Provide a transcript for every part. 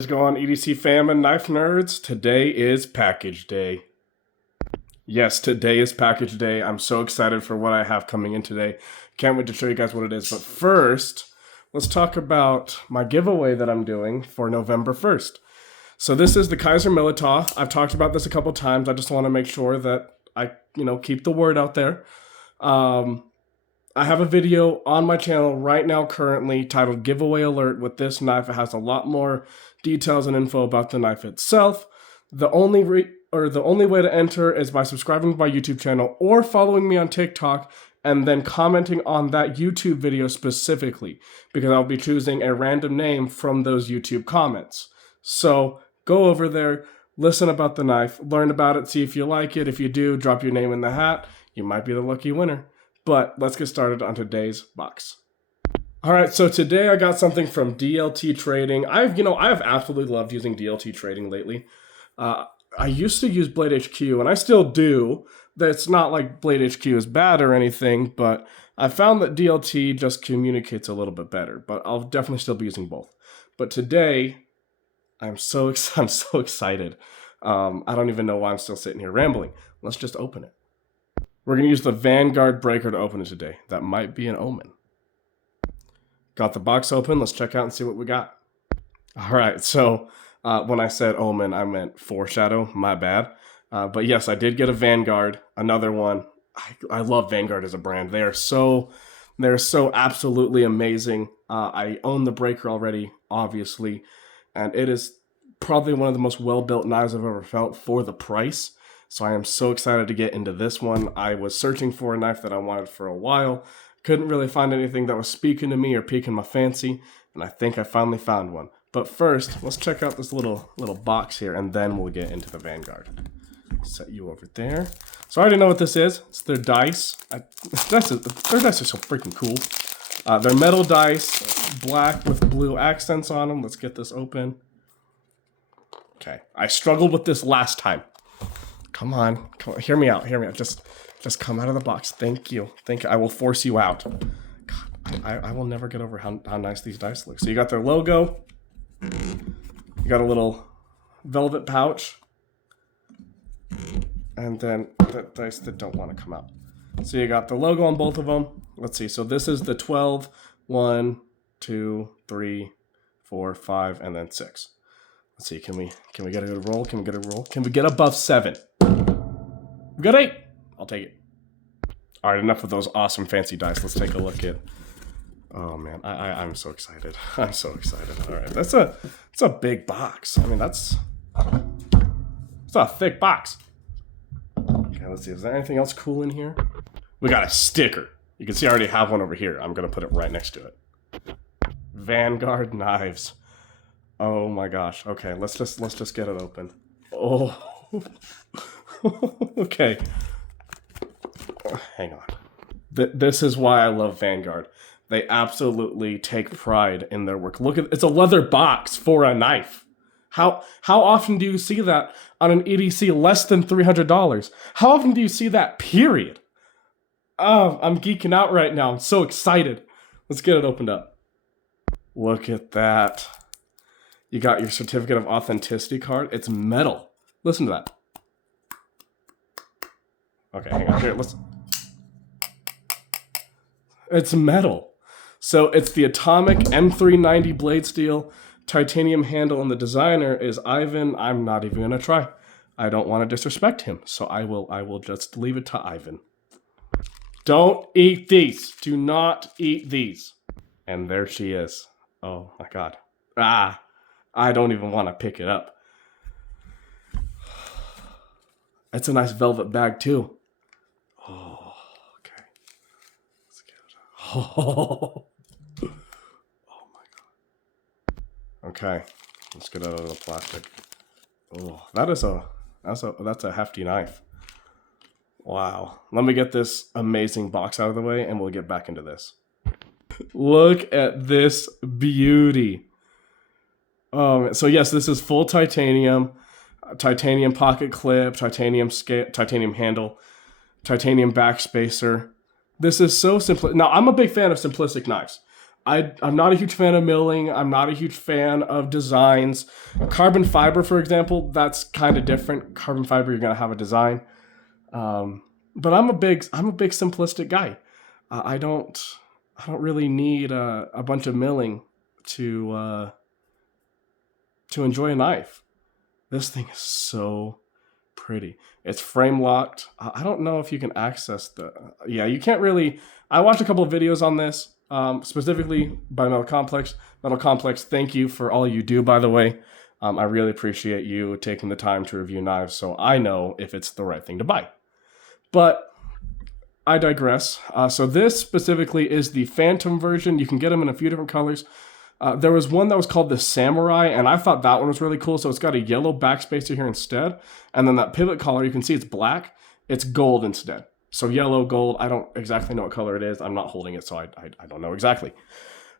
What's going on, EDC fam and knife nerds? Today is package day. Yes, today is package day. I'm so excited for what I have coming in today. Can't wait to show you guys what it is. But first, let's talk about my giveaway that I'm doing for November 1st. So this is the Kaiser Militaw. I've talked about this a couple times. I just want to make sure that I, keep the word out there. I have a video on my channel right now currently titled Giveaway Alert with this knife. It has a lot more details and info about the knife itself. The only way to enter is by subscribing to my YouTube channel or following me on TikTok and then commenting on that YouTube video specifically, because I'll be choosing a random name from those YouTube comments. So go over there, listen about the knife, learn about it, see if you like it. If you do, drop your name in the hat. You might be the lucky winner. But let's get started on today's box. All right, so today I got something from DLT Trading. I've absolutely loved using DLT Trading lately. I used to use Blade HQ, and I still do. It's not like Blade HQ is bad or anything, but I found that DLT just communicates a little bit better. But I'll definitely still be using both. But today, I'm so excited. I don't even know why I'm still sitting here rambling. Let's just open it. We're going to use the Vanguard breaker to open it today. That might be an omen. Got the box open. Let's check out and see what we got. All right, so when I said omen, I meant foreshadow. My bad. But yes, I did get a Vanguard, another one. I love Vanguard as a brand. They're so absolutely amazing. I own the breaker already, obviously, and it is probably one of the most well-built knives I've ever felt for the price. So I am so excited to get into this one. I was searching for a knife that I wanted for a while. Couldn't really find anything that was speaking to me or piquing my fancy, and I think I finally found one. But first, let's check out this little box here, and then we'll get into the Vanguard. Set you over there. So I already know what this is. It's their dice. Their dice are so freaking cool. They're metal dice, black with blue accents on them. Let's get this open. Okay, I struggled with this last time. Come on, hear me out. Just come out of the box. Thank you. I will force you out. God, I will never get over how nice these dice look. So you got their logo. You got a little velvet pouch. And then the dice that don't want to come out. So you got the logo on both of them. Let's see. So this is the 12, 1, 2, 3, 4, 5, and then 6. Let's see. Can we get a good roll? Can we get above 7? We got 8. I'll take it. All right, enough of those awesome fancy dice. Let's take a look at. Oh man, I'm so excited. I'm so excited. All right, it's a big box. I mean, it's a thick box. Okay, let's see. Is there anything else cool in here? We got a sticker. You can see I already have one over here. I'm gonna put it right next to it. Vanguard knives. Oh my gosh. Okay, let's just get it open. Oh. Okay. Hang on. This is why I love Vanguard. They absolutely take pride in their work. Look at it's a leather box for a knife. How often do you see that on an EDC less than $300? How often do you see that? Period. Oh, I'm geeking out right now. I'm so excited. Let's get it opened up. Look at that. You got your certificate of authenticity card. It's metal. Listen to that. Okay, hang on. Here, listen. It's metal. So it's the Atomic M390 blade steel, titanium handle, and the designer is Ivan. I'm not even going to try. I don't want to disrespect him, so I will just leave it to Ivan. Don't eat these. Do not eat these. And there she is. Oh my god. I don't even want to pick it up. It's a nice velvet bag too. Oh, okay. Let's get it out. Oh my god. Okay, let's get it out of the plastic. Oh, that's a hefty knife. Wow. Let me get this amazing box out of the way, and we'll get back into this. Look at this beauty. So yes, this is full titanium. Titanium pocket clip, titanium scale, titanium handle, titanium backspacer. This is so simple. Now, I'm a big fan of simplistic knives. I'm not a huge fan of milling. I'm not a huge fan of designs. Carbon fiber, for example, that's kind of different. Carbon fiber, you're gonna have a design. But I'm a big simplistic guy. I don't really need a bunch of milling to enjoy a knife. This thing is so pretty. It's frame locked. I don't know if you can access the. Yeah, you can't really. I watched a couple of videos on this, specifically by Metal Complex. Metal Complex, thank you for all you do, by the way. I really appreciate you taking the time to review knives so I know if it's the right thing to buy. But I digress. So this specifically is the Phantom version. You can get them in a few different colors. There was one that was called the Samurai, and I thought that one was really cool. So it's got a yellow backspacer here instead. And then that pivot collar, you can see it's black. It's gold instead. So yellow, gold. I don't exactly know what color it is. I'm not holding it, so I don't know exactly.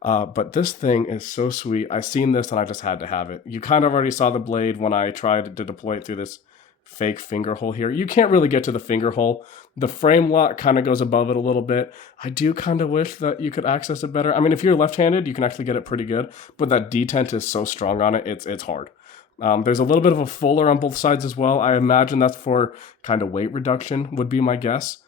But this thing is so sweet. I seen this and I just had to have it. You kind of already saw the blade when I tried to deploy it through this fake finger hole here. You can't really get to the finger hole. The frame lock kind of goes above it a little bit. I do kind of wish that you could access it better. I mean, if you're left-handed, you can actually get it pretty good, but that detent is so strong on it, it's hard. There's a little bit of a fuller on both sides as well. I imagine that's for kind of weight reduction would be my guess.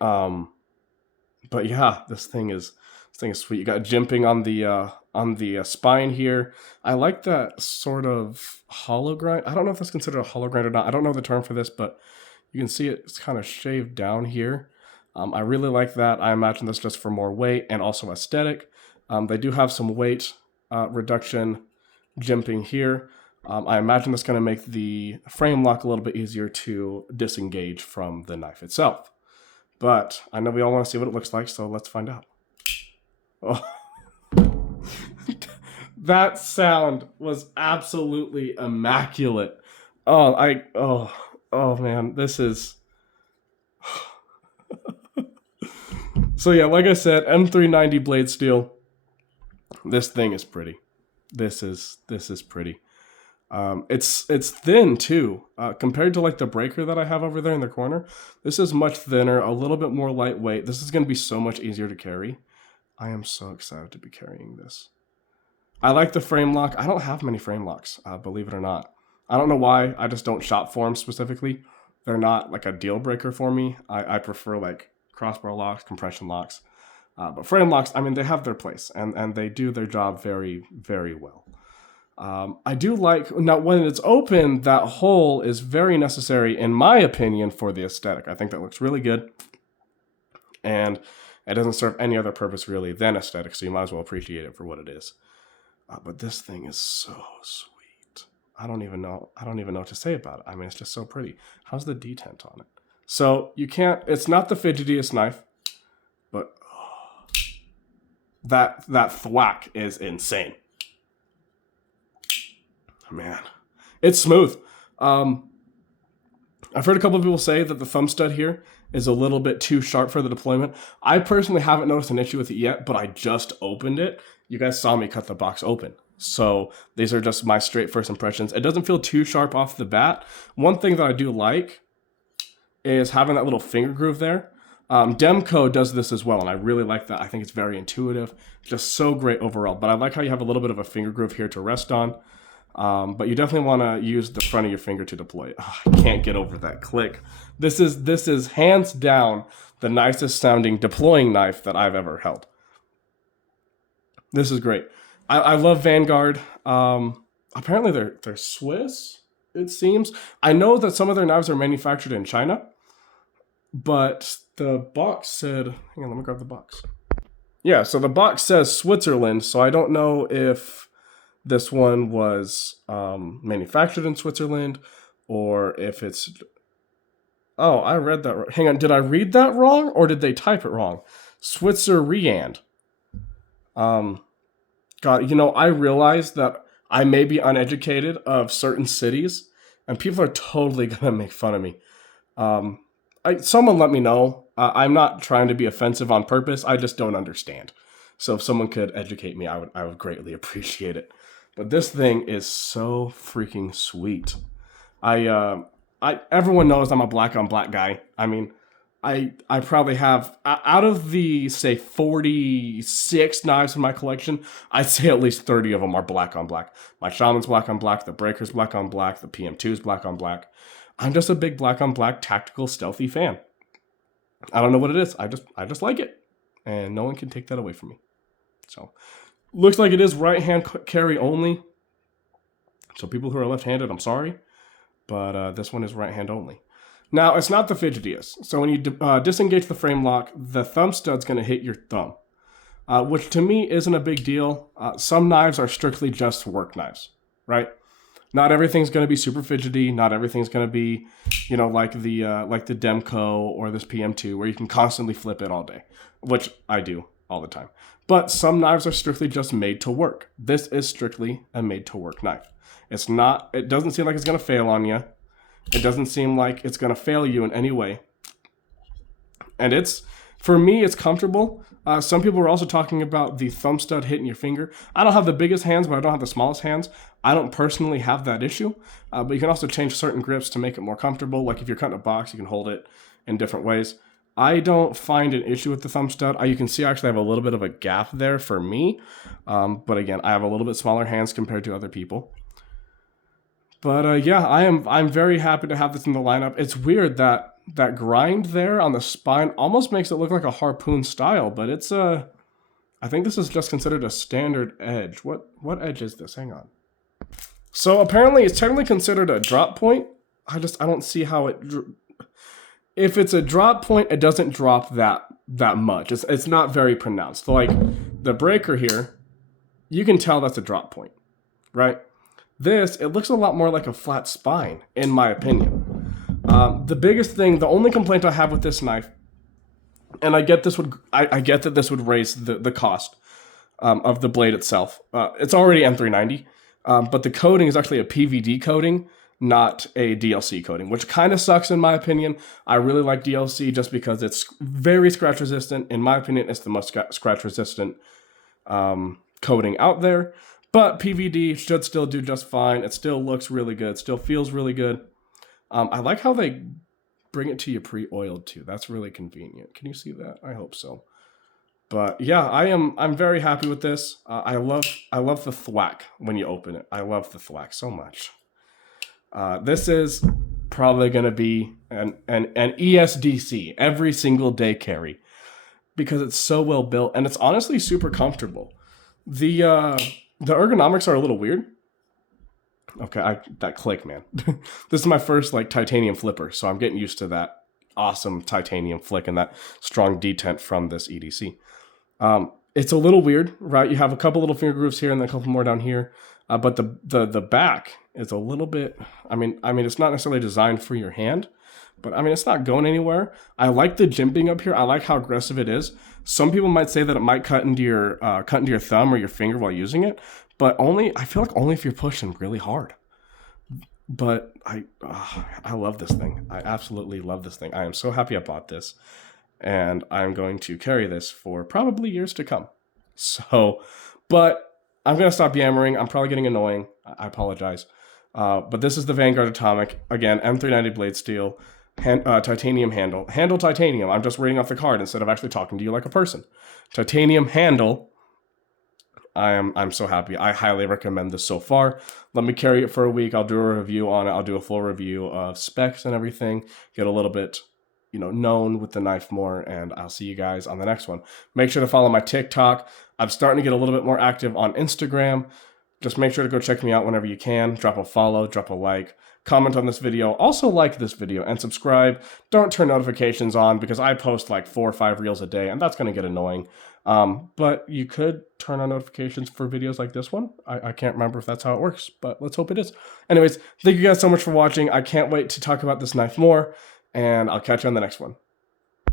But yeah, this thing is sweet. You got jimping on the spine here. I like that sort of hollow grind. I don't know if that's considered a hollow grind or not. I don't know the term for this, but you can see it's kind of shaved down here. I really like that. I imagine that's just for more weight and also aesthetic. They do have some weight reduction jimping here. I imagine that's going to make the frame lock a little bit easier to disengage from the knife itself. But I know we all want to see what it looks like, so let's find out. Oh. That sound was absolutely immaculate. Oh man, this is. So yeah, like I said, M390 blade steel. This thing is pretty. This is pretty. It's thin too, compared to like the breaker that I have over there in the corner. This is much thinner, a little bit more lightweight. This is going to be so much easier to carry. I am so excited to be carrying this. I like the frame lock. I don't have many frame locks, believe it or not. I don't know why. I just don't shop for them specifically. They're not like a deal breaker for me. I prefer like crossbar locks, compression locks. But frame locks, I mean, they have their place and they do their job very, very well. I do like, now when it's open, that hole is very necessary, in my opinion, for the aesthetic. I think that looks really good. And it doesn't serve any other purpose really than aesthetic, so you might as well appreciate it for what it is. But this thing is so sweet. I don't even know what to say about it. I mean, it's just so pretty. How's the detent on it? So you can't, it's not the fidgetiest knife, but that thwack is insane. Man, it's smooth. I've heard a couple of people say that the thumb stud here is a little bit too sharp for the deployment. I personally haven't noticed an issue with it yet, but I just opened it. You guys saw me cut the box open. So these are just my straight first impressions. It doesn't feel too sharp off the bat. One thing that I do like is having that little finger groove there. Demco does this as well, and I really like that. I think it's very intuitive. Just so great overall. But I like how you have a little bit of a finger groove here to rest on. But you definitely want to use the front of your finger to deploy it. Oh, I can't get over that click. This is hands down the nicest sounding deploying knife that I've ever held. This is great. I love Vanguard. Apparently they're Swiss, it seems. I know that some of their knives are manufactured in China, but the box said, hang on, let me grab the box. Yeah, so the box says Switzerland, so I don't know if this one was manufactured in Switzerland or if it's... Oh, I read that. Hang on, did I read that wrong or did they type it wrong? Switzerland. God, I realize that I may be uneducated of certain cities and people are totally going to make fun of me. Someone let me know. I'm not trying to be offensive on purpose. I just don't understand. So if someone could educate me, I would greatly appreciate it. But this thing is so freaking sweet. Everyone knows I'm a black on black guy. I mean, I probably have, out of the, say, 46 knives in my collection, I'd say at least 30 of them are black on black. My Shaman's black on black, the Breaker's black on black, the PM2 is black on black. I'm just a big black on black tactical stealthy fan. I don't know what it is. I just like it. And no one can take that away from me. So, looks like it is right hand carry only. So people who are left-handed, I'm sorry. But this one is right hand only. Now, it's not the fidgetiest. So when you disengage the frame lock, the thumb stud's going to hit your thumb, which to me isn't a big deal. Some knives are strictly just work knives, right? Not everything's going to be super fidgety. Not everything's going to be, you know, like the Demco or this PM2 where you can constantly flip it all day, which I do all the time. But some knives are strictly just made to work. This is strictly a made to work knife. It's not, it doesn't seem like it's going to fail on you. It doesn't seem like it's going to fail you in any way. And it's, for me, it's comfortable. Some people were also talking about the thumb stud hitting your finger. I don't have the biggest hands, but I don't have the smallest hands. I don't personally have that issue. But you can also change certain grips to make it more comfortable. Like if you're cutting a box, you can hold it in different ways. I don't find an issue with the thumb stud. You can see I actually have a little bit of a gap there for me. But again, I have a little bit smaller hands compared to other people. But yeah, I'm very happy to have this in the lineup. It's weird that that grind there on the spine almost makes it look like a harpoon style, but it's I think this is just considered a standard edge. What edge is this? Hang on. So apparently it's technically considered a drop point. I don't see how it. If it's a drop point, it doesn't drop that much. It's not very pronounced. Like the Breaker here, you can tell that's a drop point, right? This, it looks a lot more like a flat spine, in my opinion. The biggest thing, the only complaint I have with this knife, and I get this I get that this would raise the cost of the blade itself. It's already M390, but the coating is actually a PVD coating, not a DLC coating, which kind of sucks in my opinion. I really like DLC just because it's very scratch resistant. In my opinion, it's the most scratch resistant coating out there. But PVD should still do just fine. It still looks really good. Still feels really good. I like how they bring it to you pre-oiled too. That's really convenient. Can you see that? I hope so. But yeah, I'm very happy with this. I love the thwack when you open it. I love the thwack so much. This is probably going to be an ESDC, every single day carry, because it's so well built and it's honestly super comfortable. The ergonomics are a little weird. Okay, that click, man. This is my first like titanium flipper, so I'm getting used to that awesome titanium flick and that strong detent from this EDC. It's a little weird, right? You have a couple little finger grooves here and then a couple more down here, but the back is a little bit. I mean, it's not necessarily designed for your hand, but I mean, it's not going anywhere. I like the jimping up here. I like how aggressive it is. Some people might say that it might cut into your thumb or your finger while using it, but I feel like only if you're pushing really hard. But I love this thing. I absolutely love this thing. I am so happy I bought this, and I'm going to carry this for probably years to come. So, but I'm going to stop yammering. I'm probably getting annoying. I apologize. But this is the Vanguard Atomic. Again, M390 blade steel. Titanium handle. Handle titanium. I'm just reading off the card instead of actually talking to you like a person. Titanium handle. I'm so happy. I highly recommend this so far. Let me carry it for a week. I'll do a review on it. I'll do a full review of specs and everything. Get a little bit, known with the knife more, and I'll see you guys on the next one. Make sure to follow my TikTok. I'm starting to get a little bit more active on Instagram. Just make sure to go check me out whenever you can. Drop a follow, drop a like. Comment on this video. Also like this video and subscribe. Don't turn notifications on because I post like 4 or 5 reels a day and that's going to get annoying. But you could turn on notifications for videos like this one. I can't remember if that's how it works, but let's hope it is. Anyways, thank you guys so much for watching. I can't wait to talk about this knife more, and I'll catch you on the next one.